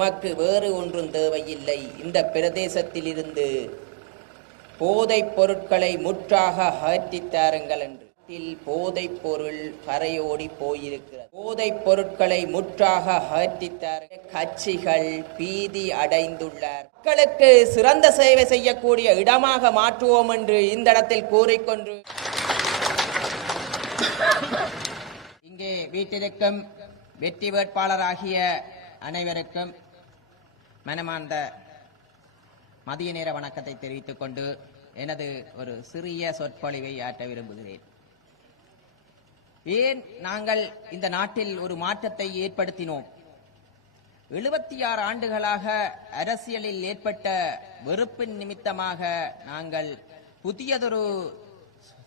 நமக்கு வேறு ஒன்றும் தேவையில்லை. இந்த பிரதேசத்திலிருந்து போதைப் பொருட்களை முற்றாக அகற்றித் தாருங்கள் என்று போதைப் பொருள் கரையோடி போயிருக்கிறது. போதைப் பொருட்களை முற்றாக அகற்றித் தாருங்கள். கட்சிகள் பீதி அடைந்துள்ளார். மக்களுக்கு சிறந்த சேவை செய்யக்கூடிய இடமாக மாற்றுவோம் என்று இந்த இடத்தில் கூறிக்கொண்டு இங்கே வீட்டிற்கும் வெற்றி வேட்பாளராகிய அனைவருக்கும் மனமார்ந்த மதிய நேர வணக்கத்தை தெரிவித்துக் கொண்டு எனது ஒரு சிறிய சொற்பொழிவை ஆற்ற விரும்புகிறேன். ஏன் நாங்கள் இந்த நாட்டில் ஒரு மாற்றத்தை ஏற்படுத்தினோம்? 76 ஆண்டுகளாக அரசியலில் ஏற்பட்ட வெறுப்பின் நிமித்தமாக நாங்கள் புதியதொரு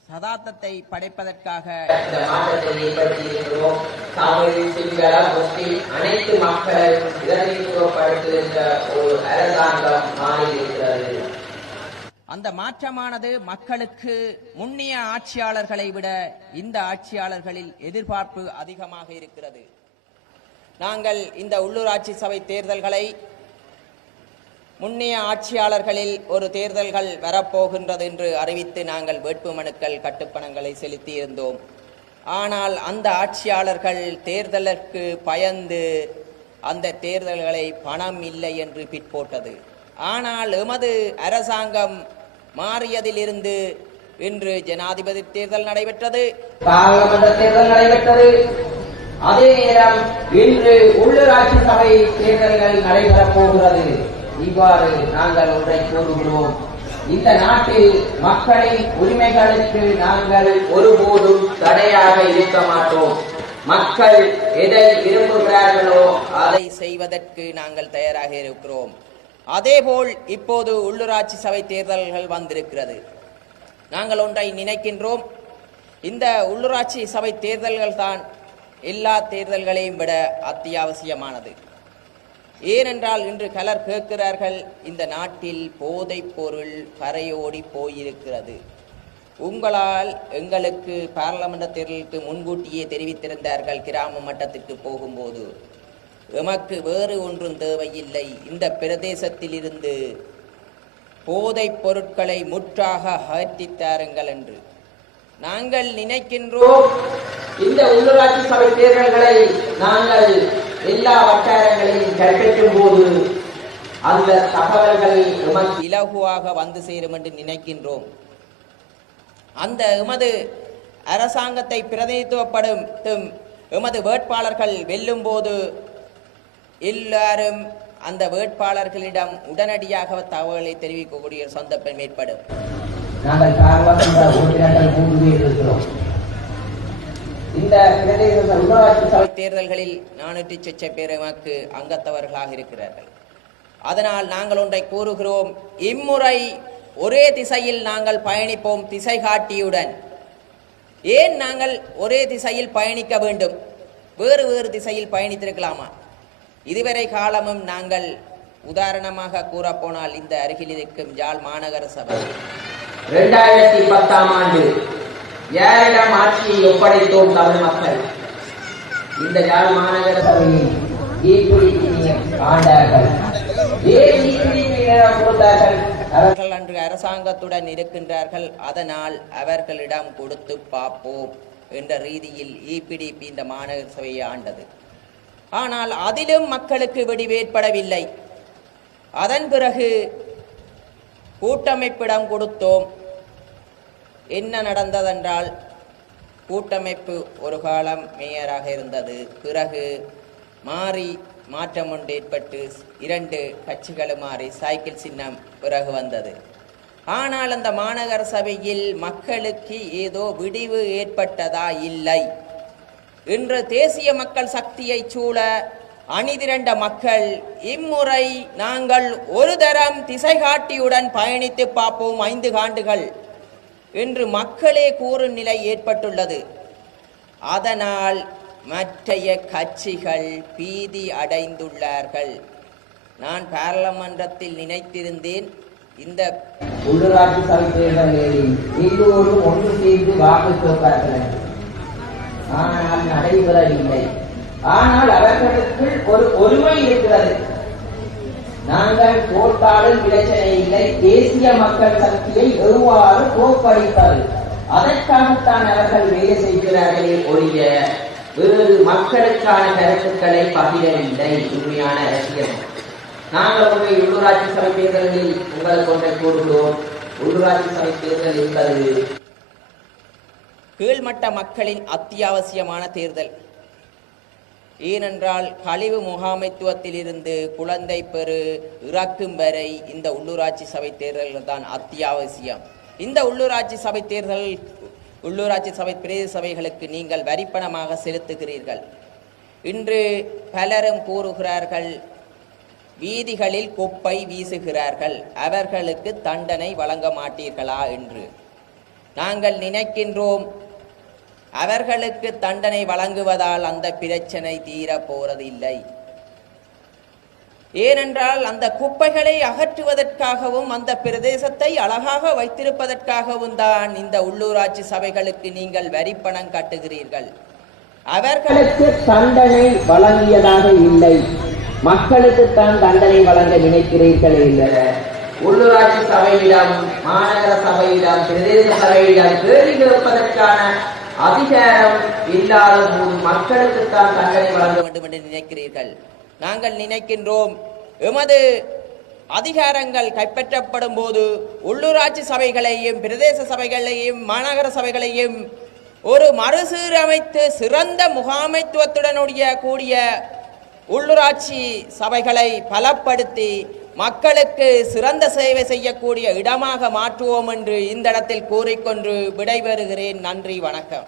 சதாப்தத்தை படைப்பதற்காக இந்த மாற்றத்தை ஏற்படுத்தியிருக்கிறோம். தமிழ், சிங்கள, முஸ்லிம் அனைத்து மக்கள் பிரதிநிதித்துவப்படுத்துகின்ற ஒரு அரசாங்கம் மாறியிருக்கிறது. அந்த மாற்றமானது மக்களுக்கு முன்னைய ஆட்சியாளர்களை விட இந்த ஆட்சியாளர்களில் எதிர்பார்ப்பு அதிகமாக இருக்கிறது. நாங்கள் இந்த உள்ளூராட்சி சபை தேர்தல்களை முன்னைய ஆட்சியாளர்களில் ஒரு தேர்தல்கள் வரப்போகின்றது என்று அறிவித்து நாங்கள் வேட்புமனுக்கள் கட்டுப்பணங்களை செலுத்தியிருந்தோம். ஆனால் அந்த ஆட்சியாளர்கள் தேர்தலுக்கு பயந்து அந்த தேர்தல்களை பணம் இல்லை என்று பிற்போட்டது. ஆனால் எமது அரசாங்கம் மாறியதிலிருந்து இன்று ஜனாதிபதி தேர்தல் நடைபெற்றது, பாராளுமன்ற தேர்தல் நடைபெற்றது. அதே நேரம் இன்று உள்ளூராட்சி சபை தேர்தல்கள் நடைபெறப் போகிறது. இவ்வாறு நாங்கள் ஒன்றை கூறுகிறோம். இந்த நாட்டில் மக்களின் உரிமைகளுக்கு நாங்கள் ஒருபோதும் தடையாக இருக்க மாட்டோம். மக்கள் எதை விரும்புகிறார்களோ அதை செய்வதற்கு நாங்கள் தயாராக இருக்கிறோம். அதேபோல் இப்போது உள்ளூராட்சி சபை தேர்தல்கள் வந்திருக்கிறது. நாங்கள் ஒன்றை நினைக்கின்றோம். இந்த உள்ளூராட்சி சபை தேர்தல்கள் தான் எல்லா தேர்தல்களையும் விட அத்தியாவசியமானது. ஏனென்றால் இன்று பலர் கேட்கிறார்கள், இந்த நாட்டில் போதைப் பொருள் கரையோடி போயிருக்கிறது. உங்களால் எங்களுக்கு பாராளுமன்ற தேர்தலுக்கு முன்கூட்டியே தெரிவித்திருந்தார்கள். கிராம மட்டத்திற்கு போகும்போது எமக்கு வேறு ஒன்றும் தேவையில்லை. இந்த பிரதேசத்திலிருந்து போதைப் பொருட்களை முற்றாக அகற்றித் தாருங்கள் என்று நாங்கள் நினைக்கின்றோம். இந்த உள்ளூராட்சி சபை தேர்தல்களை நாங்கள் எல்லா வட்டாரங்களையும் கைப்பற்றும் போது அந்த தகவல்கள் எமக்கு இலகுவாக வந்து சேரும் என்று நினைக்கின்றோம். அந்த எமது அரசாங்கத்தை பிரதிநிதித்துவப்படும் எமது வேட்பாளர்கள் வெல்லும் போது எல்லாரும் அந்த வேட்பாளர்களிடம் உடனடியாக தகவல்களை தெரிவிக்கக்கூடிய சந்தர்ப்பம் ஏற்படும். நாங்கள் இந்த உள்ளூராட்சி சபை தேர்தல்களில் 400 லட்சம் பேர் எமக்கு அங்கத்தவர்களாக இருக்கிறார்கள். அதனால் நாங்கள் ஒன்றை கூறுகிறோம், இம்முறை ஒரே திசையில் நாங்கள் பயணிப்போம், திசை காட்டியுடன். ஏன் நாங்கள் ஒரே திசையில் பயணிக்க வேண்டும்? வேறு வேறு திசையில் பயணித்திருக்கலாமா? இதுவரை காலமும் நாங்கள் உதாரணமாக கூறப்போனால் இந்த அருகில் இருக்கும் யாழ் மாநகர சபை 2010ஆம் ஆண்டு யாரிடம் ஆட்சியை ஒப்படைத்தோம் தமிழ் மக்கள்? இந்த யாழ் மாநகர சபையை அவர்கள் அன்று அரசாங்கத்துடன் இருக்கின்றார்கள். அதனால் அவர்களிடம் கொடுத்து பார்ப்போம் என்ற ரீதியில் EPDP இந்த மாநகர சபையை ஆண்டது. ஆனால் அதிலும் மக்களுக்கு வெடிவேற்படவில்லை. அதன் பிறகு கூட்டமைப்பிடம் கொடுத்தோம். என்ன நடந்ததென்றால், கூட்டமைப்பு ஒரு காலம் மேயராக இருந்தது. பிறகு மாற்றம் ஒன்று ஏற்பட்டு 2 கட்சிகளும் மாறி சைக்கிள் சின்னம் பிறகு வந்தது. ஆனால் அந்த மாநகர சபையில் மக்களுக்கு ஏதோ விடிவு ஏற்பட்டதா? இல்லை. இன்று தேசிய மக்கள் சக்தியை சூழ அணிதிரண்ட மக்கள் இம்முறை நாங்கள் ஒரு தரம் திசை காட்டியுடன் பயணித்து பார்ப்போம் 5 ஆண்டுகள் என்று மக்களே கூறும் நிலை ஏற்பட்டுள்ளது. அதனால் மற்றைய கட்சிகள் பீதி அடைந்துள்ளார்கள். நான் பாராளுமன்றத்தில் நினைத்திருந்தேன், இந்த உள்ளூராட்சி சபை தேர்தலில் எல்லோரும் ஒன்று சேர்ந்து வாக்கு கேட்பார்கள். ஆனால் நடைபெறவில்லை. ஆனால் அவர்களுக்குள் ஒரு ஒருமை இருக்கிறது. நாங்கள் போட்டாலும் பிரச்சனை இல்லை, தேசிய மக்கள் சக்தியை எவ்வாறு தோற்கடிப்பது, அதற்காகத்தான் அவர்கள் வேலை செய்கிறார்களே ஒழிய வேறு மக்களுக்கான கருத்துக்களை பகிரவில்லை. உண்மையான அரசியல் நாங்கள் உண்மை உள்ளூராட்சி சபை தேர்தலில் உங்களுக்கு ஒன்றை கூறுகிறோம். உள்ளூராட்சி சபை தேர்தல் என்பது கீழ்மட்ட மக்களின் அத்தியாவசியமான தேர்தல். ஏனென்றால் கழிவு முகாமைத்துவத்திலிருந்து குழந்தை பெறு இறக்கும் வரை இந்த உள்ளூராட்சி சபை தேர்தல்கள் தான் அத்தியாவசியம். இந்த உள்ளூராட்சி சபை தேர்தல், உள்ளூராட்சி சபை பிரதேச சபைகளுக்கு நீங்கள் வரிப்பணமாக செலுத்துகிறீர்கள். இன்று பலரும் கூறுகிறார்கள், வீதிகளில் குப்பை வீசுகிறார்கள், அவர்களுக்கு தண்டனை வழங்க மாட்டீர்களா என்று. நாங்கள் நினைக்கின்றோம், அவர்களுக்கு தண்டனை வழங்குவதால் அந்த பிரச்சனை தீர போறதில்லை. ஏனென்றால் அந்த குப்பைகளை அகற்றுவதற்காகவும் அந்த பிரதேசத்தை அழகாக வைத்திருப்பதற்காகவும் தான் இந்த உள்ளூராட்சி சபைகளுக்கு நீங்கள் வரிப்பணம் கட்டுகிறீர்கள். அவர்களுக்கு தண்டனை வழங்கியதாக இல்லை, மக்களுக்கு தான் தண்டனை வழங்க நினைக்கிறீர்கள் இல்லை. உள்ளூராட்சி சபையிடம், மாநகர சபையிடம், பிரதேச சபையிடம் கேள்வி கேட்பதற்கான அதிகாரம் இல்லாத போது மக்களுக்குத்தான் தண்டனை வழங்க வேண்டும் என்று நினைக்கிறீர்கள். நாங்கள் நினைக்கின்றோம், எமது அதிகாரங்கள் கைப்பற்றப்படும் போது உள்ளூராட்சி சபைகளையும் பிரதேச சபைகளையும் மாநகர சபைகளையும் ஒரு மறுசீரமைத்து சிறந்த முகாமைத்துவத்துடனுடைய கூடிய உள்ளூராட்சி சபைகளை பலப்படுத்தி மக்களுக்கு சிறந்த சேவை செய்யக்கூடிய இடமாக மாற்றுவோம் என்று இந்த இடத்தில் கூறிக்கொண்டு விடைபெறுகிறேன். நன்றி, வணக்கம்.